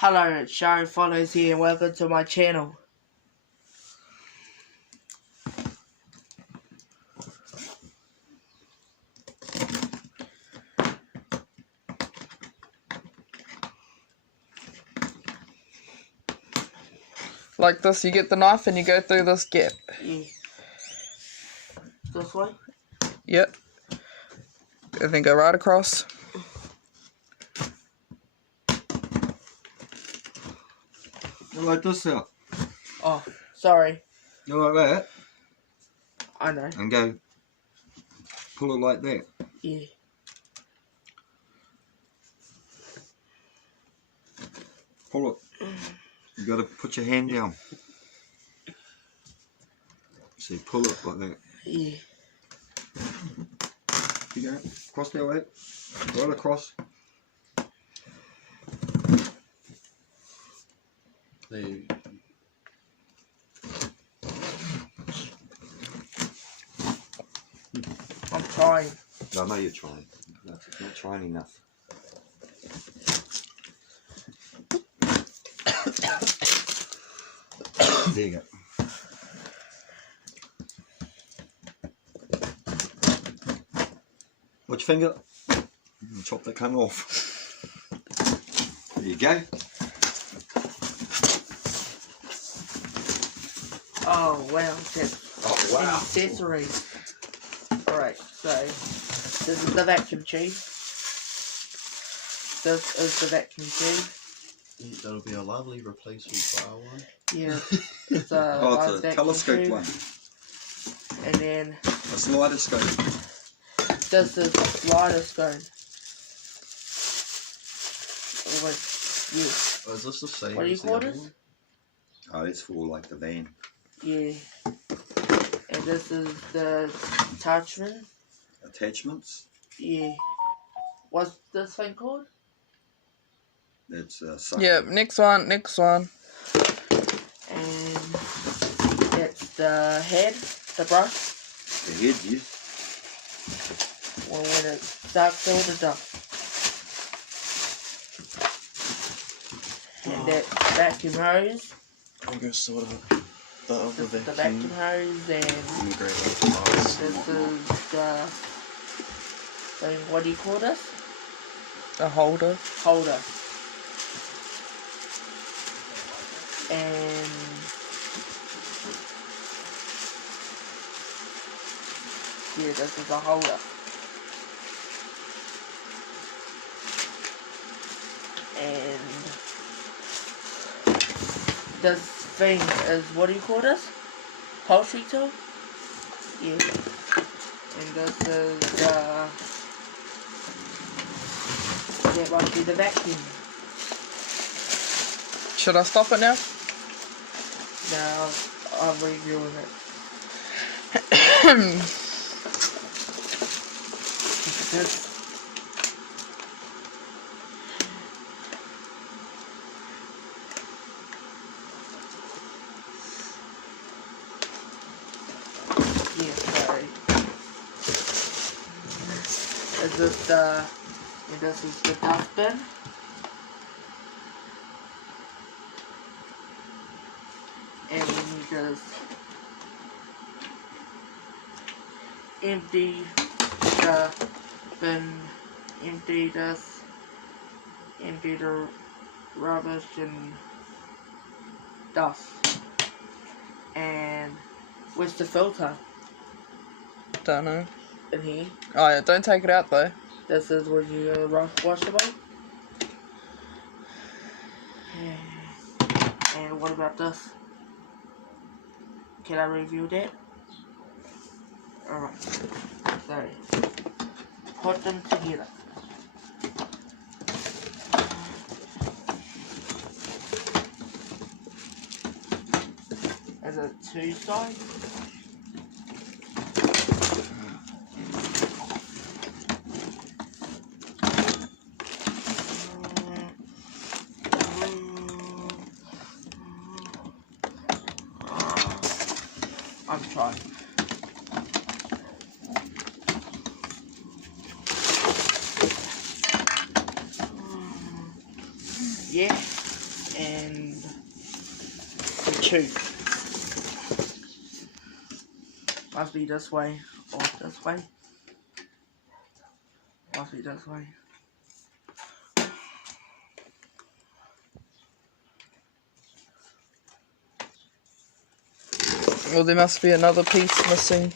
Hello, Sharon Follows here, and welcome to my channel. Like this, you get the knife and you go through this gap. Yeah. This way? Yep. And then go right across. You like this out? Oh, sorry. You like that? I know. And go pull it like that. Yeah. Pull it. You gotta put your hand down. See, pull it like that. Yeah. You go. Cross that way. Right across. There you go. I'm trying. I know you're trying. No, it's not trying enough. There you go. Watch your finger. Chop that tongue off. There you go. Oh, wow. That's Oh, wow. accessories. Alright, so this is the vacuum tube. This is the vacuum tube. That'll be a lovely replacement for our one. Yeah. It's a, Oh, nice it's a vacuum telescope tube. one. And then A sliderscope. this is a slider scope. Oh, wait. Yeah. Oh, is this the same What do you as the call other this? one? Oh, it's for like the van. Yeah. And this is the attachment. Attachments. Yeah. What's this thing called? That's sucker. Yep, next one. And it's the head, the brush. The head, yes. Well, when it sucks all the dust. And that vacuum hose. I'm gonna sort out the other This is the vacuum. vacuum hose, and And grab the parts. this is the thing. What do you call this? A holder. Holder. And yeah, this is a holder. And this thing is, what do you call this? Poultry tool? Yeah. And this is that must be the vacuum. Should I stop it now? Now I'm reviewing it. This sorry. This is the dustbin. And you just empty the bin, empty this, empty the rubbish and dust. And where's the filter? Don't know. In here. Oh yeah, don't take it out though. This is where you wash it away. And what about this? Can I review that? Alright. Sorry. Put them together. Is it two sides? I'm trying. Yeah. and 2. Must be this way or this way. Must be this way. Well, there must be another piece missing.